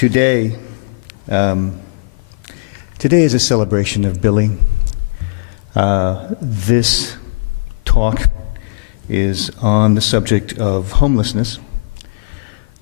Today, today is a celebration of Billie. This talk is on the subject of homelessness,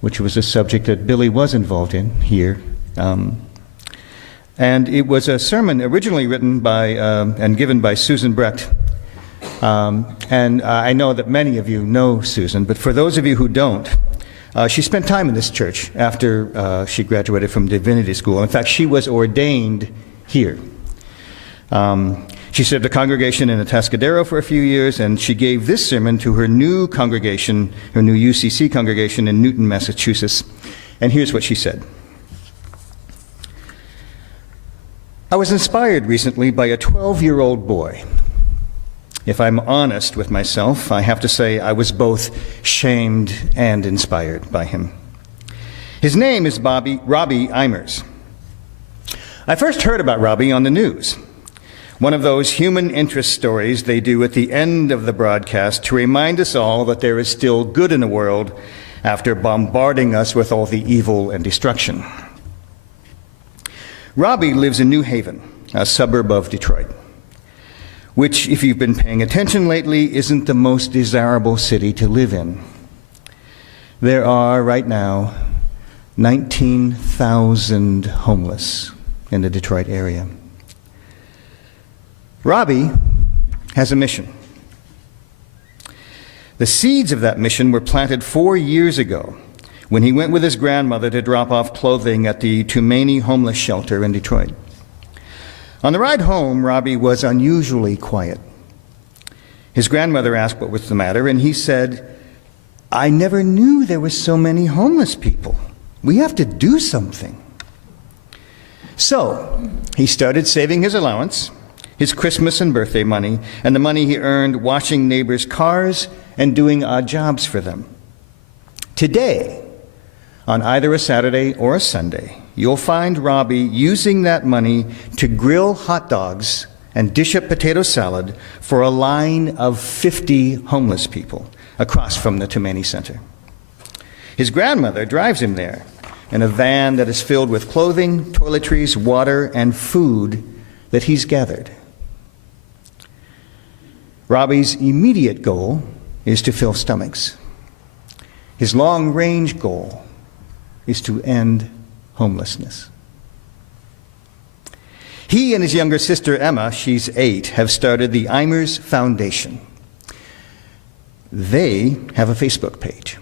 which was a subject that Billie was involved in here. And it was a sermon originally written by and given by Susan Brecht. And I know that many of you know Susan, but for those of you who don't, she spent time in this church after she graduated from divinity school. In fact, she was ordained here. She served a congregation in Atascadero for a few years, and she gave this sermon to her new congregation, her new UCC congregation in Newton, Massachusetts. And here's what she said. I was inspired recently by a 12-year-old boy. If I'm honest with myself, I have to say I was both shamed and inspired by him. His name is Robbie Eimers. I first heard about Robbie on the news, one of those human interest stories they do at the end of the broadcast to remind us all that there is still good in the world after bombarding us with all the evil and destruction. Robbie lives in New Haven, a suburb of Detroit, which, if you've been paying attention lately, isn't the most desirable city to live in. There are, right now, 19,000 homeless in the Detroit area. Robbie has a mission. The seeds of that mission were planted 4 years ago when he went with his grandmother to drop off clothing at the Tumani homeless shelter in Detroit. On the ride home, Robbie was unusually quiet. His grandmother asked what was the matter, and he said, I never knew there were so many homeless people. We have to do something. So he started saving his allowance, his Christmas and birthday money, and the money he earned washing neighbors' cars and doing odd jobs for them. Today, on either a Saturday or a Sunday, you'll find Robbie using that money to grill hot dogs and dish up potato salad for a line of 50 homeless people across from the Tumani Center. His grandmother drives him there in a van that is filled with clothing, toiletries, water, and food that he's gathered. Robbie's immediate goal is to fill stomachs. His long-range goal is to end homelessness. He and his younger sister, Emma, she's 8, have started the Eimers Foundation. They have a Facebook page.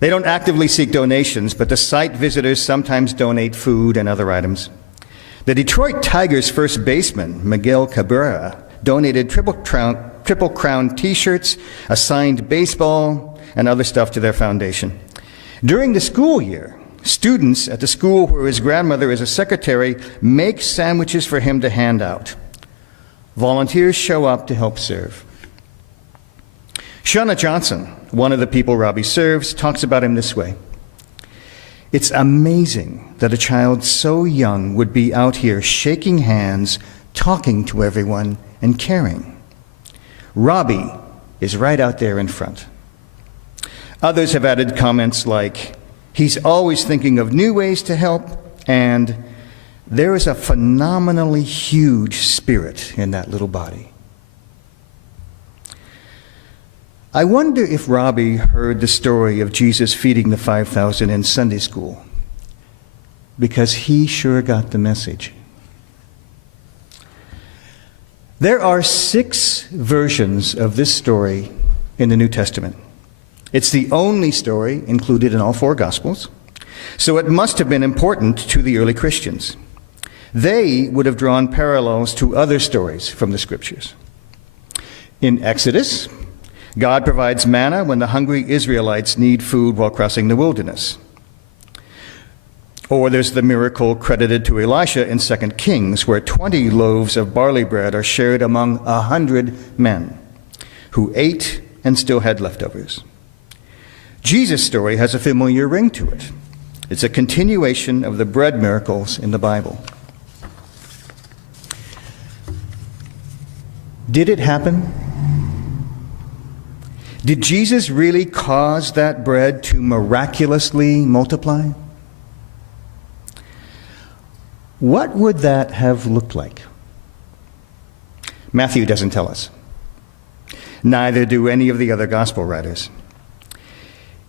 They don't actively seek donations, but the site visitors sometimes donate food and other items. The Detroit Tigers' first baseman, Miguel Cabrera, donated Triple Crown t-shirts, a signed baseball, and other stuff to their foundation. During the school year, students at the school where his grandmother is a secretary make sandwiches for him to hand out. Volunteers show up to help serve. Shauna Johnson, one of the people Robbie serves, talks about him this way. It's amazing that a child so young would be out here shaking hands, talking to everyone, and caring. Robbie is right out there in front. Others have added comments like, he's always thinking of new ways to help, and there is a phenomenally huge spirit in that little body. I wonder if Robbie heard the story of Jesus feeding the 5,000 in Sunday school, because he sure got the message. There are 6 versions of this story in the New Testament. It's the only story included in all 4 Gospels, so it must have been important to the early Christians. They would have drawn parallels to other stories from the Scriptures. In Exodus, God provides manna when the hungry Israelites need food while crossing the wilderness. Or there's the miracle credited to Elisha in 2 Kings, where 20 loaves of barley bread are shared among 100 men who ate and still had leftovers. Jesus' story has a familiar ring to it. It's a continuation of the bread miracles in the Bible. Did it happen? Did Jesus really cause that bread to miraculously multiply? What would that have looked like? Matthew doesn't tell us. Neither do any of the other gospel writers.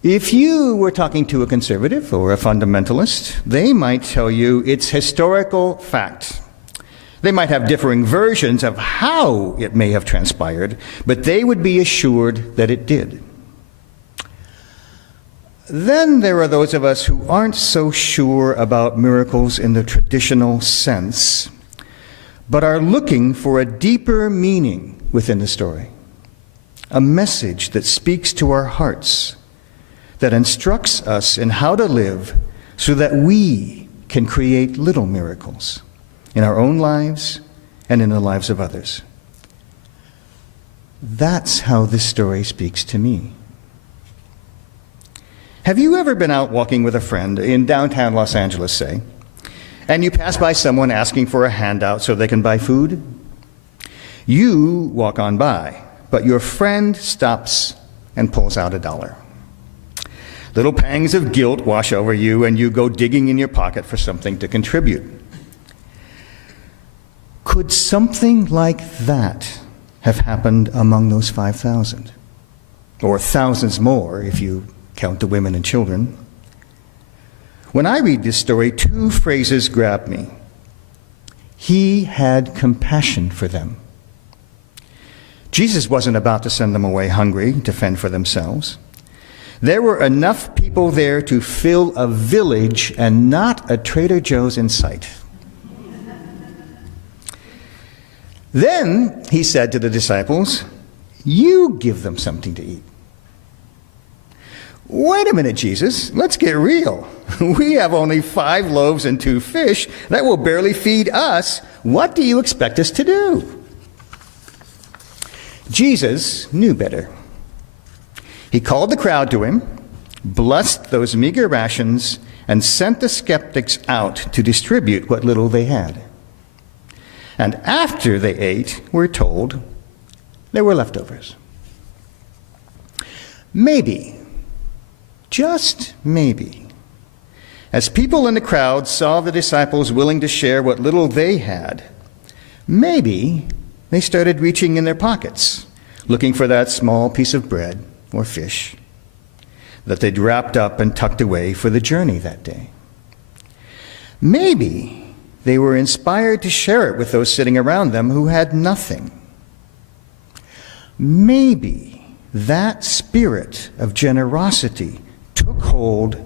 If you were talking to a conservative or a fundamentalist, they might tell you it's historical fact. They might have differing versions of how it may have transpired, but they would be assured that it did. Then there are those of us who aren't so sure about miracles in the traditional sense, but are looking for a deeper meaning within the story, a message that speaks to our hearts, that instructs us in how to live so that we can create little miracles in our own lives and in the lives of others. That's how this story speaks to me. Have you ever been out walking with a friend in downtown Los Angeles, say, and you pass by someone asking for a handout so they can buy food? You walk on by, but your friend stops and pulls out $1. Little pangs of guilt wash over you, and you go digging in your pocket for something to contribute. Could something like that have happened among those 5,000? Or thousands more if you count the women and children. When I read this story, 2 phrases grab me. He had compassion for them. Jesus wasn't about to send them away hungry to fend for themselves. There were enough people there to fill a village and not a Trader Joe's in sight. Then he said to the disciples, "You give them something to eat." Wait a minute, Jesus, let's get real. We have only 5 loaves and 2 fish that will barely feed us. What do you expect us to do? Jesus knew better. He called the crowd to him, blessed those meager rations, and sent the skeptics out to distribute what little they had. And after they ate, we're told, there were leftovers. Maybe, just maybe, as people in the crowd saw the disciples willing to share what little they had, maybe they started reaching in their pockets, looking for that small piece of bread or fish that they'd wrapped up and tucked away for the journey that day. Maybe they were inspired to share it with those sitting around them who had nothing. Maybe that spirit of generosity took hold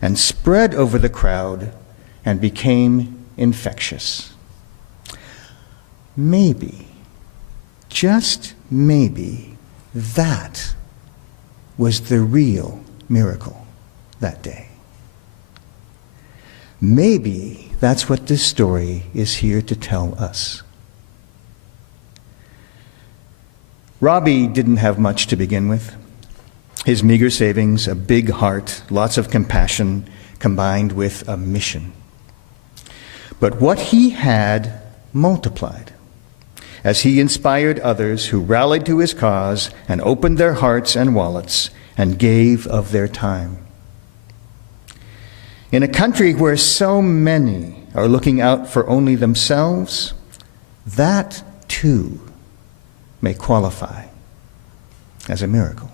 and spread over the crowd and became infectious. Maybe, just maybe, that was the real miracle that day. Maybe that's what this story is here to tell us. Robbie didn't have much to begin with. His meager savings, a big heart, lots of compassion, combined with a mission. But what he had multiplied as he inspired others who rallied to his cause and opened their hearts and wallets and gave of their time. In a country where so many are looking out for only themselves, that too may qualify as a miracle.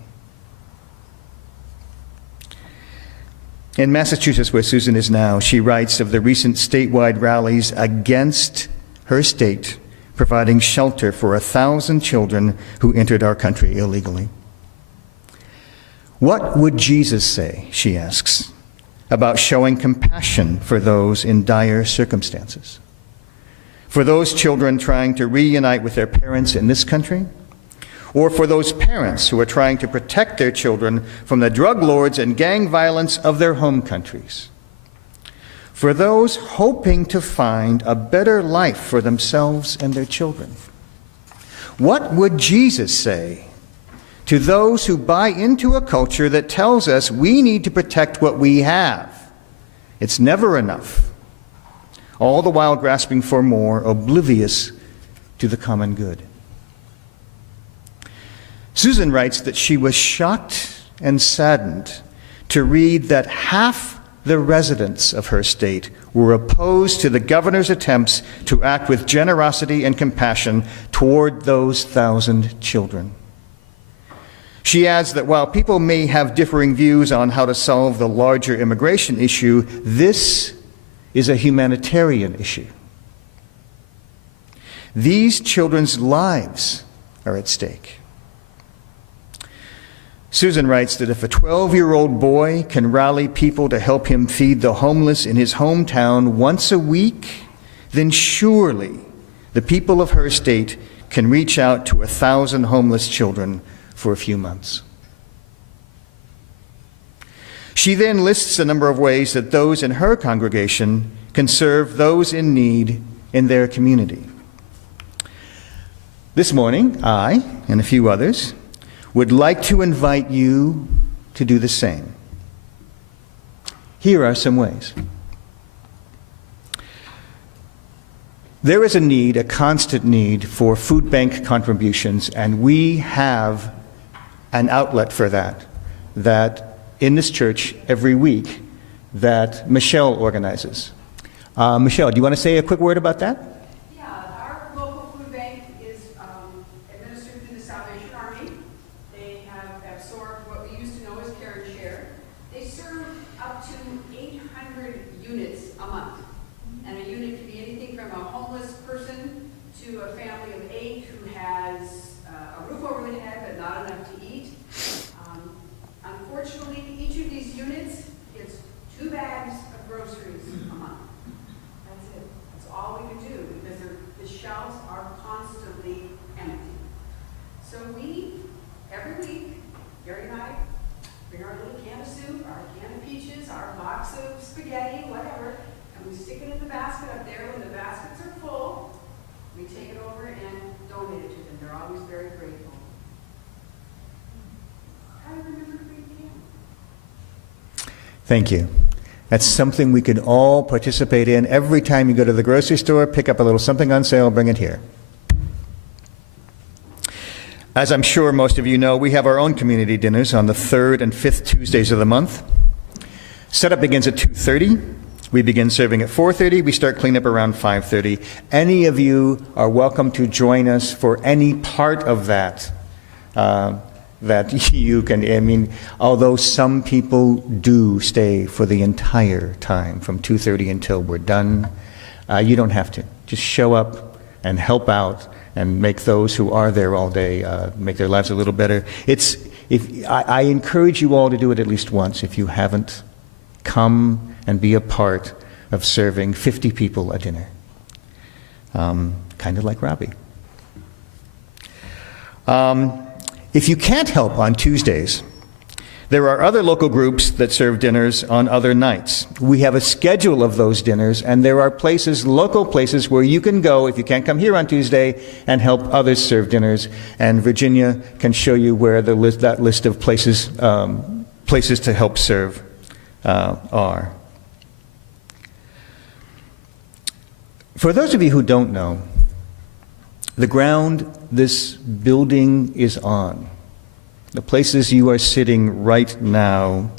In Massachusetts, where Susan is now, she writes of the recent statewide rallies against her state providing shelter for 1,000 children who entered our country illegally. What would Jesus say, she asks, about showing compassion for those in dire circumstances? For those children trying to reunite with their parents in this country? Or for those parents who are trying to protect their children from the drug lords and gang violence of their home countries? For those hoping to find a better life for themselves and their children? What would Jesus say to those who buy into a culture that tells us we need to protect what we have? It's never enough. All the while grasping for more, oblivious to the common good. Susan writes that she was shocked and saddened to read that half the residents of her state were opposed to the governor's attempts to act with generosity and compassion toward those 1,000 children. She adds that while people may have differing views on how to solve the larger immigration issue, this is a humanitarian issue. These children's lives are at stake. Susan writes that if a 12-year-old boy can rally people to help him feed the homeless in his hometown once a week, then surely the people of her state can reach out to 1,000 homeless children for a few months. She then lists a number of ways that those in her congregation can serve those in need in their community. This morning, I and a few others would like to invite you to do the same. Here are some ways. There is a need, a constant need, for food bank contributions, and we have an outlet for that in this church every week that Michelle organizes. Michelle, do you want to say a quick word about that? Thank you. That's something we can all participate in. Every time you go to the grocery store, pick up a little something on sale, bring it here. As I'm sure most of you know, we have our own community dinners on the 3rd and 5th Tuesdays of the month. Setup begins at 2:30. We begin serving at 4:30. We start cleanup around 5:30. Any of you are welcome to join us for any part of that. That you can, I mean, although some people do stay for the entire time from 2:30 until we're done, you don't have to. Just show up and help out and make those who are there all day make their lives a little better. I encourage you all to do it at least once if you haven't. Come and be a part of serving 50 people a dinner. Kind of like Robbie. If you can't help on Tuesdays, there are other local groups that serve dinners on other nights. We have a schedule of those dinners, and there are places, local places, where you can go if you can't come here on Tuesday and help others serve dinners. And Virginia can show you where that list of places to help serve are. For those of you who don't know, the ground this building is on, the places you are sitting right now,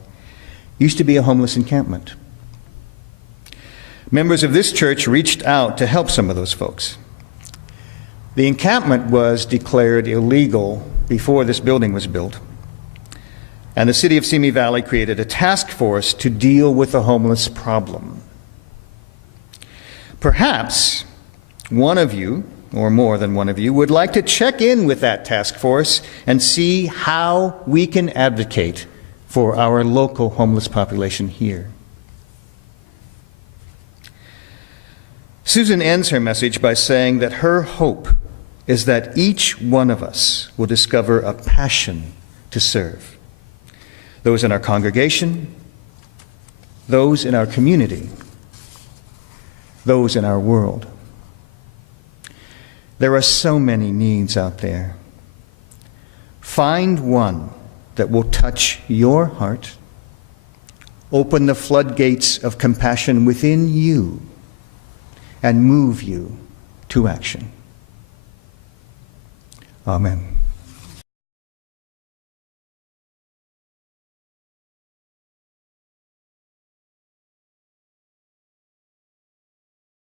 used to be a homeless encampment. Members of this church reached out to help some of those folks. The encampment was declared illegal before this building was built, and the city of Simi Valley created a task force to deal with the homeless problem. Perhaps one of you, or more than one of you, would like to check in with that task force and see how we can advocate for our local homeless population here. Susan ends her message by saying that her hope is that each one of us will discover a passion to serve. Those in our congregation, those in our community, those in our world. There are so many needs out there. Find one that will touch your heart, open the floodgates of compassion within you, and move you to action. Amen.